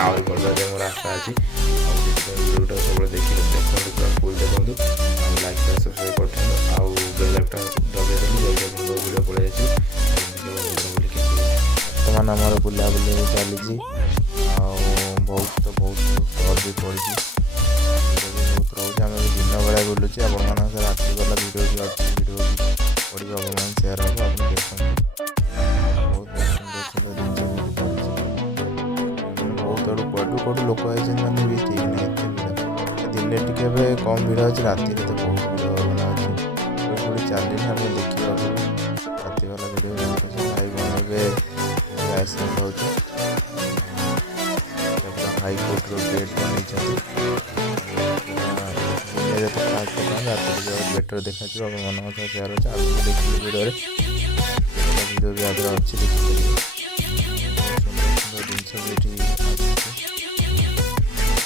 आहरी बढ़वा मोर आशा अच्छी भिडियो सब देखते पूरा फुल देखूँ लाइक सब्सक्राइब कर बेलटा दबाई भिडियो पड़े बर्तमान आमर बुलाबुली चली बहुत स्टल भी पड़ी बहुत रोचे आम दिन बेला बुलूचे आप राति गला भिडियो भी अच्छी भिडियो भी पड़ो आप सेयार हम आप देखते बहुत सुंदर सुंदर जिन बहुत आड़ू कड़ू कड़ू लोक आई मैंने भी ठीक नहीं दिन में टी कम भिड़ अच्छे राति तो बहुत भिड़ मैंने अच्छी थोड़ी चलिए आप देखिए राति वाला भिडियो भाई बहन गैस खाऊँ हाईकोर्ट गेट बनी बेटर देखा मन सेयार अच्छे आगे देखिए भिडियो भिडियो भी आगे अच्छी देखिए सुंदर सुंदर जिन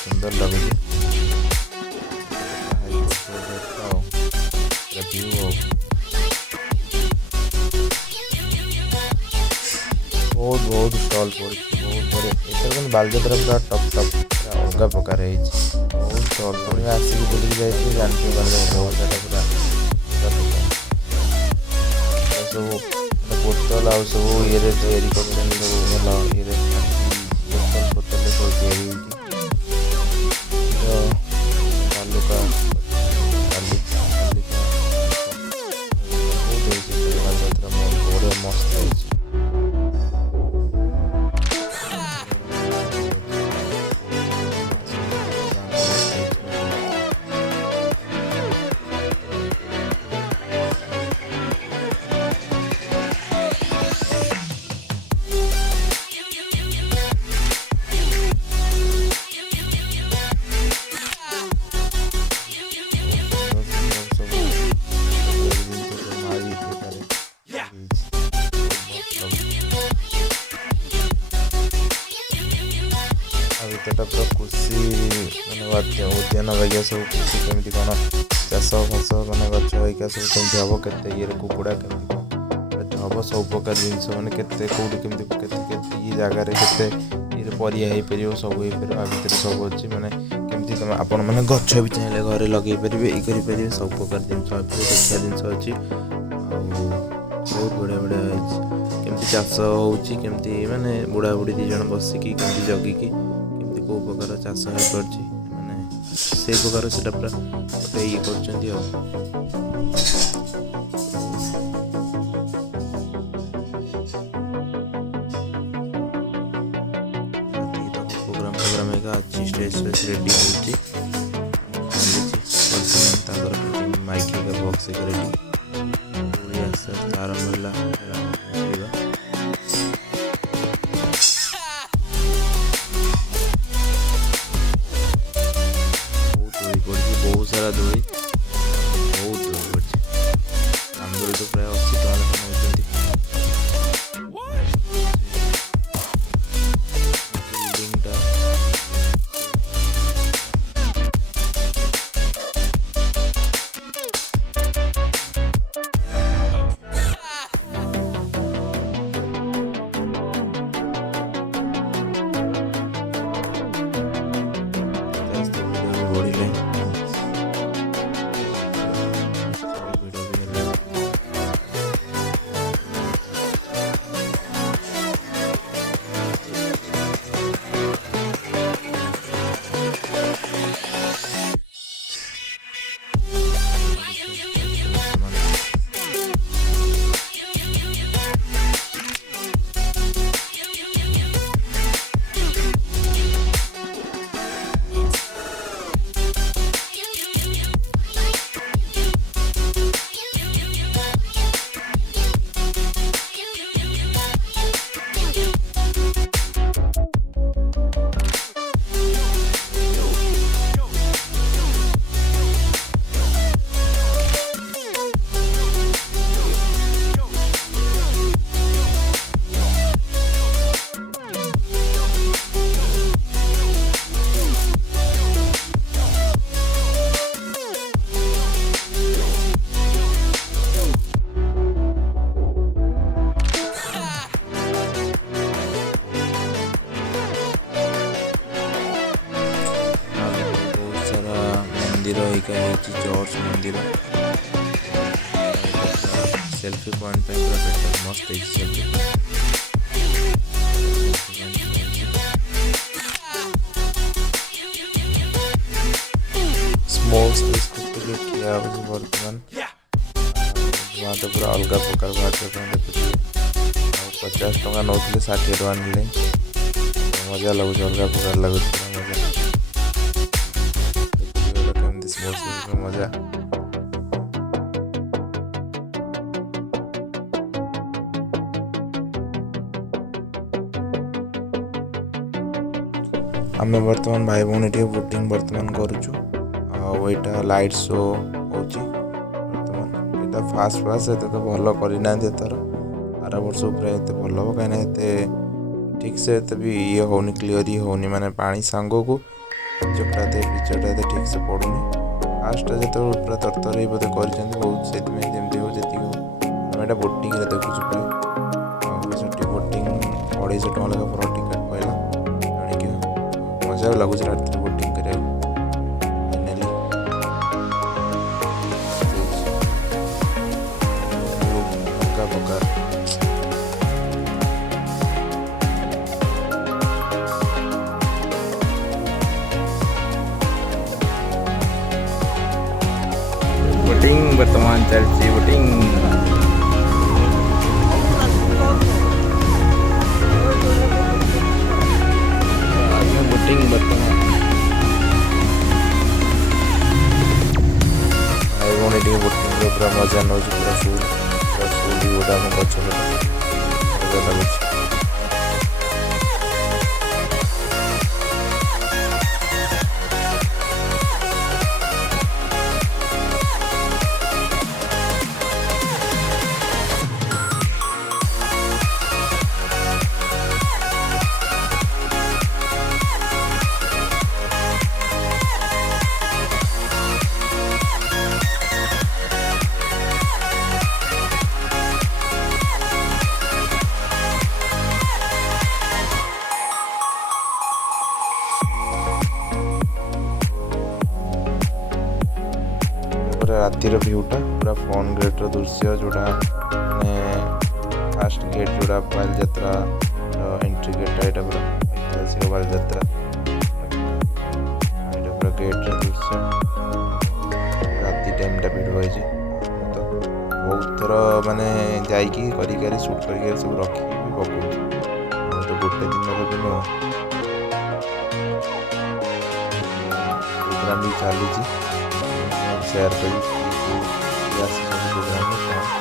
सुंदर लगे बहुत बहुत स्टल पड़ी बहुत बड़े एथर बालजात्रा पूरा टप टप अलग प्रकार बहुत स्टल पड़ी आसिक बुलिक जाइए जानते बालजात्रा पूरा सब बोतल आ सब ये तैयारी कर सब भल ये बोतल बोतल सब तैयारी बालुका बालजात्रा बड़े मस्त है भितरटा पूरा कृषि मानते उद्यान बागिया सब कृषि केमी कौन चाष फाश मैंने गच बागिया सब कमी हम के ये कुकुड़ा केमी हम सब प्रकार जिनस मैंने कौटी केमी ये जगार के परिया हो पार सब हो पार भितर सब अच्छी मैंने केमती आपण मैंने गच भी चाहिए घरे लगे पारे ये करेंगे सब प्रकार जिनस देखा जिनस अच्छी बहुत बढ़िया बढ़िया केमती चाष होमती मानने बुढ़ा बुढ़ी दी जन बसिकी केमती जगिकी कौ प्रकार चाष हो पार्टी मैंने से प्रकार से पूरा गोटे ये कर प्रोग्राम प्रोग्राम अच्छी स्टेज रेडी हो माइक बॉक्स रेडी आरंभ है बहुत सारा दोली बहुत दोली पड़ी राम दोली तो प्राय 80 टका लेखा नौकरी बढ़िले मंदिर चर्च मंदिर सेल्फी पॉइंट पूरा बेटर मस्त है सेल्फी स्मॉल स्पेस किया बर्तमान वहाँ तो पूरा अलग प्रकार देखुए 50 टका नौ 60 टका ने मजा लगुच अलग प्रकार लगुच मजा स्मॉल स्पेस मजा आम बर्तमान भाई भौणी टे बोटिंग बर्तमान करुचु आईटा लाइट शो बर्तमान यहाँ फास्ट फास्ट ये तो भल करना एथर आर वर्ष एत भल हम कहीं ठीक से भी ये होनी क्लीयर ही होनी माने पानी सांग को पिचटा ठीक से पड़ूनी फास्ट जो पूरा तरतर बोधे कर बहुत से जमी हो जी बोटिंग देखुଛୁ पे बोटिंग 250 टका लगा पर टिकट पहला मजा लगुच रात बोटिंग कर बोटिंग वर्तमान चलती बोटिंग बोटिंग वर्तमान भाई भौणी टे बोटिंग पूरा मजा नौ पूरा फुल गोटा गच मजा लगुच रातिर भ्यूटा पूरा फोन गेट दृश्य जोड़ा फास्ट गेट जोड़ा बालजात्रा एंट्री गेटा यहाँ पूरा ऐतिहासिक बालजात्रा पूरा गेट दृश्य राति टाइम भिड़ हुए तो बहुत थर माने जाकि सुट कर सब रखी पकड़ तो गोटे दिन भी नुह प्रोग्राम भी चली शेयर करी प्रोग्राम देखिए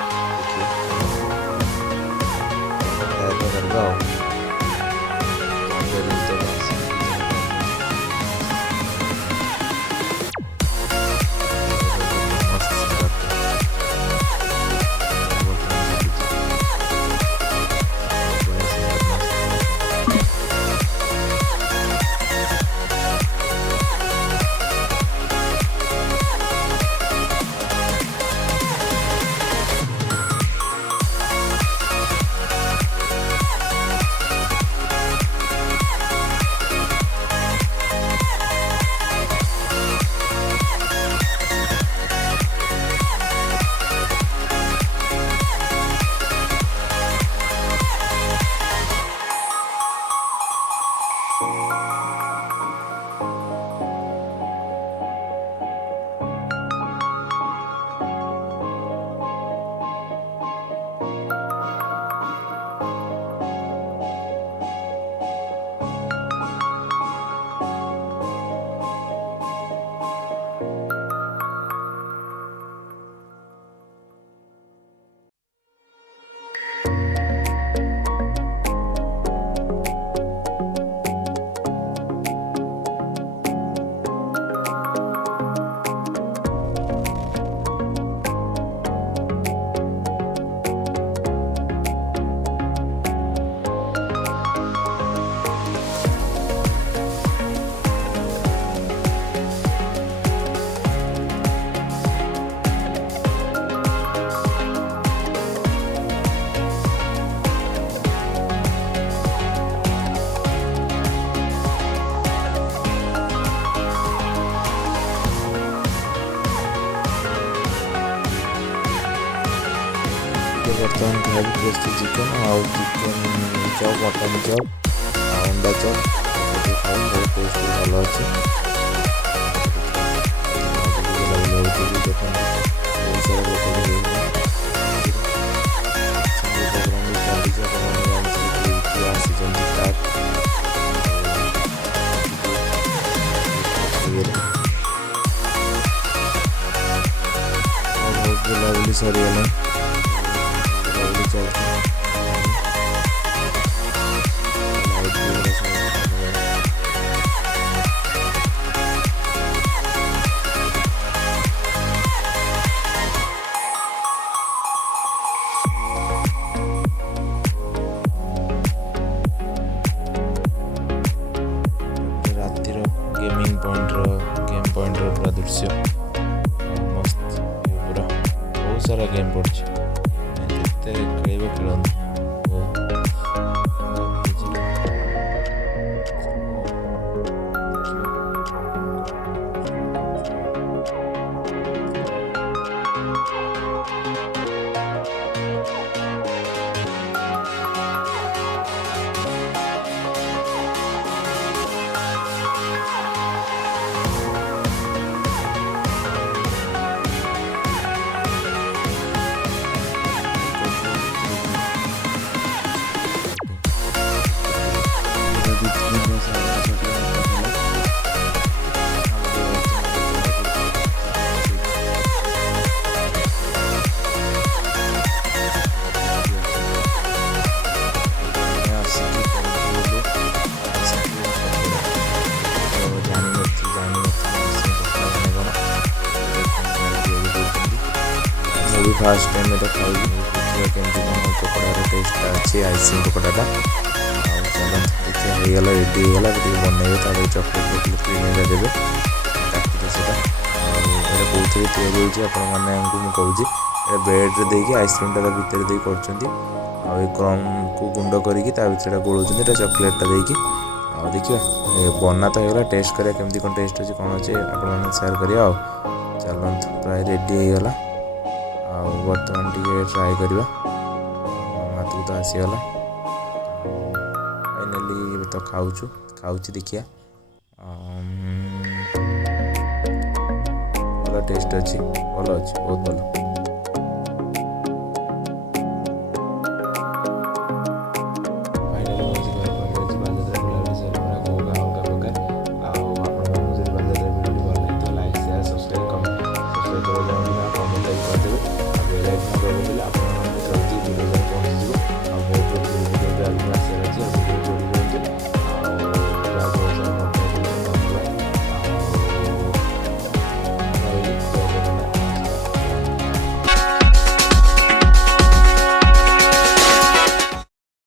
ବର୍ତ୍ତମାନ ଖାଇବି ଟେଷ୍ଟି ଚିକେନ୍ ଆଉ ଚିକେନ୍ ଚପ୍, ମଟନ୍ ଚପ୍, ଅଣ୍ଡା ଚପ୍ ଖାଇବି। ବହୁତ ଟେଷ୍ଟି ଭଲ ଅଛି। ବୁଲାବୁଲି ହେଉଛି ବି ଦେଖନ୍ତୁ, ବହୁତ ସାରା ଲୋକ ବି ପ୍ରୋଗ୍ରାମ ବି ଚାଲିଛି। ଆପଣମାନେ ଜାଣିଥିବେ କିଏ ଆସିଛନ୍ତି ଷ୍ଟାର୍ ଇଏରେ। ବହୁତ ବୁଲାବୁଲି ସରିଗଲାଣି, ବୁଲାବୁଲି ଚାଲିଛି। ରାତିର ଗେମ୍ ପଏଣ୍ଟର ପୁରା ଦୃଶ୍ୟ ମସ୍ତ। ପୁରା ବହୁତ ସାରା ଗେମ୍ ପଡ଼ିଛି, ଯେତେ ଖେଳିବେ ଖେଳନ୍ତୁ। ମୁଁ ବି ଫାର୍ଷ୍ଟ ଟାଇମ୍ ଏଇଟା ଖାଇବି, ଦେଖିବା କେମିତି କ'ଣ ପକୋଡ଼ାର ଟେଷ୍ଟଟା ଅଛି, ଆଇସିଂ ପକୋଡ଼ାଟା। ଆଉ ଚାଲନ୍ତୁ ଦେଖିବା, ହେଇଗଲା, ରେଡ଼ି ହେଇଗଲା। ଟିକେ ବନେଇବେ, ତାପରେ ଚକୋଲେଟ୍ କ୍ରିମ୍ ଦେବେ, କାଟିବେ ସେଇଟା। ଆଉ ଏଇଟା କେଉଁଥିରେ ତିଆରି ହେଉଛି ଆପଣମାନଙ୍କୁ ମୁଁ କହୁଛି। ଏଇଟା ବ୍ରେଡ଼୍ରେ ଦେଇକି ଆଇସ୍କ୍ରିମ୍ଟା ତା ଭିତରେ ଦେଇ କରୁଛନ୍ତି। ଆଉ ଏ କ୍ରମ୍କୁ ଗୁଣ୍ଡ କରିକି ତା ଭିତରେ ଏଇଟା ଗୋଳଉଛନ୍ତି, ଏଇଟା ଚକୋଲେଟ୍ଟା ଦେଇକି। ଆଉ ଦେଖିବା, ବନା ତ ହେଇଗଲା, ଟେଷ୍ଟ କରିବା କେମିତି କ'ଣ ଟେଷ୍ଟ ଅଛି, କ'ଣ ଅଛି ଆପଣମାନେ ସେୟାର କରିବା। ଆଉ ଚାଲନ୍ତୁ, ପ୍ରାୟ ରେଡ଼ି ହେଇଗଲା। ଆଉ ବର୍ତ୍ତମାନ ଟିକେ ଟ୍ରାଏ କରିବା। ହାତକୁ ତ ଆସିଗଲା। ଫାଇନାଲି ଏବେ ତ ଖାଉଛି ଦେଖିବା। ଭଲ ଟେଷ୍ଟ ଅଛି, ଭଲ ଅଛି, ବହୁତ ଭଲ।